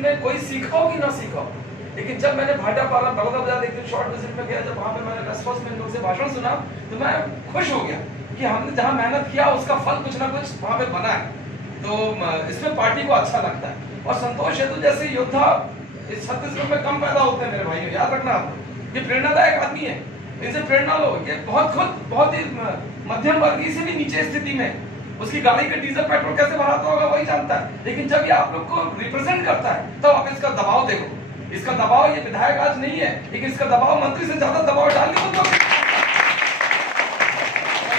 दिन में कोई सीखा हो कि ना सीखा हो, लेकिन जब मैंने भाटापारा बड़ौदा बाजार एक दिन शॉर्ट विजिट में गया, जब वहाँ पे मैंने रेस्पॉन्स में लोग से भाषण सुना तो मैं खुश हो गया कि हमने जहाँ मेहनत किया उसका फल कुछ ना कुछ वहाँ पे बना है। तो इसमें पार्टी को अच्छा लगता है। और संतोष हेतु जैसे योद्धा इस छत्तीसगढ़ में कम पैदा होते हैं मेरे भाइयों, याद रखना आप, ये प्रेरणादायक आदमी है, इनसे प्रेरणा लो। ये बहुत ही मध्यम वर्गीय से भी नीचे स्थिति में, उसकी गाड़ी का डीजल पेट्रोल कैसे भराता होगा वही जानता है, लेकिन जब ये आप लोग को रिप्रेजेंट करता है तब आप इसका दबाव देखो। इसका दबाव, ये विधायक आज नहीं है, लेकिन इसका दबाव मंत्री से ज्यादा दबाव डाल के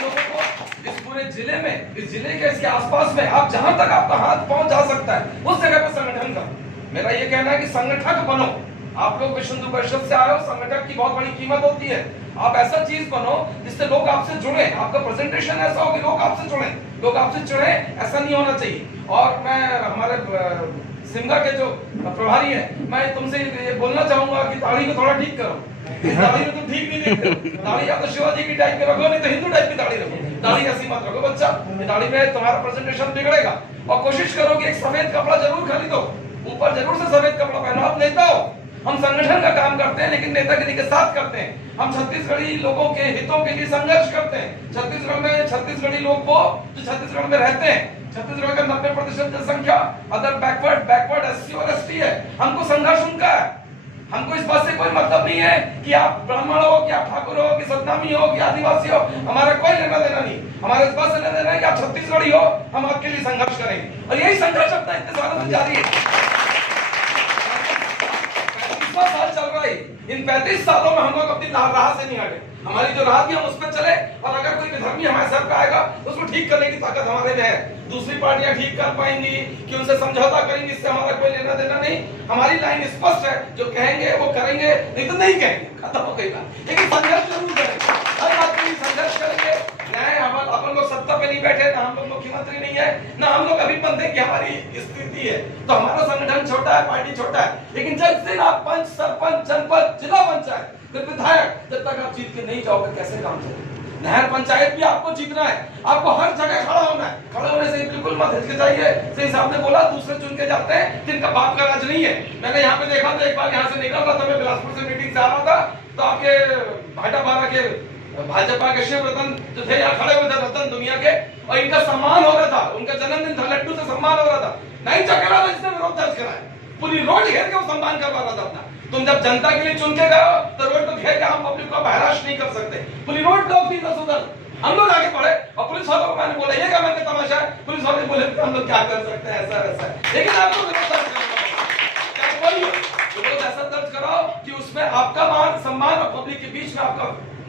लोगों को इस पूरे जिले में, इस जिले के इसके आसपास में आप जहां तक आपका हाथ पहुंच जा सकता है उस जगह पर संगठन करो। मेरा ये कहना है कि संगठक बनो। आप लोग विश्व हिंदू परिषद से आए हो, संगठक की बहुत बड़ी कीमत होती है। आप ऐसा चीज बनो जिससे लोग आपसे जुड़े, आपका प्रेजेंटेशन ऐसा हो कि लोग आपसे जुड़े, लोग आपसे जुड़े, ऐसा नहीं होना चाहिए। और मैं हमारे सिमगा के जो प्रभारी है, मैं तुमसे ये बोलना चाहूंगा कि दाढ़ी को थोड़ा ठीक करो। इस दाढ़ी में तुम ठीक नहीं देखते। दाढ़ी या तो शिवाजी की टाइप की रखो, नहीं तो हिंदू टाइप की दाढ़ी रखो। दाढ़ी ऐसी मत रखो बच्चा, ये दाढ़ी में तुम्हारा प्रेजेंटेशन बिगड़ेगा। और कोशिश करो कि एक सफेद कपड़ा जरूर खरीदो, ऊपर जरूर से सफेद कपड़ा पहनो। आप नेता हो, हम संगठन का काम करते हैं, लेकिन नेतागिरी के साथ करते हैं। हम छत्तीसगढ़ी लोगों के हितों के लिए संघर्ष करते हैं। छत्तीसगढ़ में छत्तीसगढ़ी लोग वो जो छत्तीसगढ़ में रहते हैं, छत्तीसगढ़ का 90% जनसंख्या अदर बैकवर्ड एससी और एसटी है। हमको संघर्ष उनका है। हमको इस बात से कोई मतलब नहीं है कि आप ब्राह्मण हो, कि आप ठाकुर हो, कि सतनामी हो, कि आदिवासी हो, हमारा कोई लेना देना नहीं। हमारे इस बात से लेना देना है कि आप छत्तीसगढ़ी हो, हम आपके लिए संघर्ष करेंगे। और यही संघर्ष अपना इतने सालों से जारी है। साल चल रहा है, इन 35 सालों में हम लोग अपनी राह से नहीं हटे। हमारी जो राह थी हम उस पर चले, और अगर कोई विधर्मी हमारे सर पे आएगा उसको ठीक करने की ताकत हमारे में है। दूसरी पार्टियां ठीक कर पाएंगी कि उनसे समझौता करेंगी, इससे हमारा कोई लेना देना नहीं। हमारी लाइन स्पष्ट है, जो कहेंगे वो करेंगे, नहीं तो नहीं कहेंगे, खत्म हो गई बात। लेकिन संघर्ष जरूर करेंगे, हर बात के लिए संघर्ष करेंगे। न्याय, अपन लोग सत्ता पे नहीं बैठे, ना हम लोग मुख्यमंत्री नहीं है, ना हम लोग अभी बंदे की हमारी स्थिति है। तो हमारा संगठन छोटा है, पार्टी छोटा है, लेकिन जिस दिन आप पंच, सरपंच, जनपद, जिला पंचायत, फिर विधायक, जब तक आप जीत के नहीं जाओगे कैसे काम चलेगा? नहर पंचायत भी आपको जीतना है, आपको हर जगह खड़ा होना है। खड़े होने से बिल्कुल मत हिचकिचाइए। सही साहब ने बोला दूसरे चुन के जाते हैं जिनका बाप का राज नहीं है। मैंने यहाँ पे देखा था, एक बार यहाँ से निकल रहा था, मैं बिलासपुर से मीटिंग से आ रहा था, तो आपके भाटापारा के भाजपा के शिव रतन जो थे यहाँ खड़े हुए थे, रतन दुनिया के, और इनका सम्मान हो रहा था, उनका जन्मदिन था, लड्डू से सम्मान हो रहा था। नहीं चकेला था जिसने विरोध दर्ज कराया, पूरी रोड घेर के वो सम्मान करवा रहा था अपना। तुम जब जनता के लिए चुन के गए हो तो रोड को घेर के हम पब्लिक को बहराश नहीं कर सकते। पूरी रोड ब्लॉक थी इधर उधर, हम लोग आगे बढ़े और पुलिस वालों को मैंने बोला ये क्या मैंने तमाशा है, पुलिस वाले बोले हम लोग क्या कर सकते हैं, ऐसा वैसा। लेकिन आप लोग ऐसा दर्ज कराओ कि उसमें आपका मान सम्मान और पब्लिक के बीच में आपका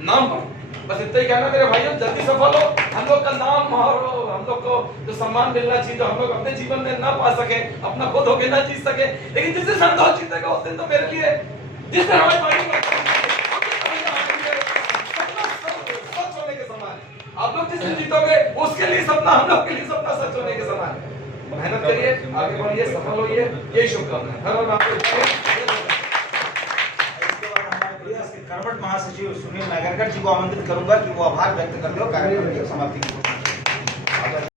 नाम बढ़े। बस इतना ही कहना मेरे भाइयों, जल्दी सफल हो। हम लोग का नाम और हम लोग को जो सम्मान मिलना चाहिए, जो हम लोग अपने जीवन में ना पा सके, अपना खुद होके ना जीत सके, लेकिन जिस दिन संतोष जीतेगा उस दिन तो मेरे लिए, जिस दिन हमारी पार्टी सच होने के समान है। आप लोग जिस दिन जीतोगे उसके लिए सपना, हम लोग के लिए सपना सच होने के समान है। मेहनत करिए, आगे बढ़िए, सफल होइए, यही शुभकामनाएं। कर्मठ महासचिव सुनील नागरकर जी को आमंत्रित करूंगा कि वो आभार व्यक्त करते हो कार्यक्रम की समाप्ति की।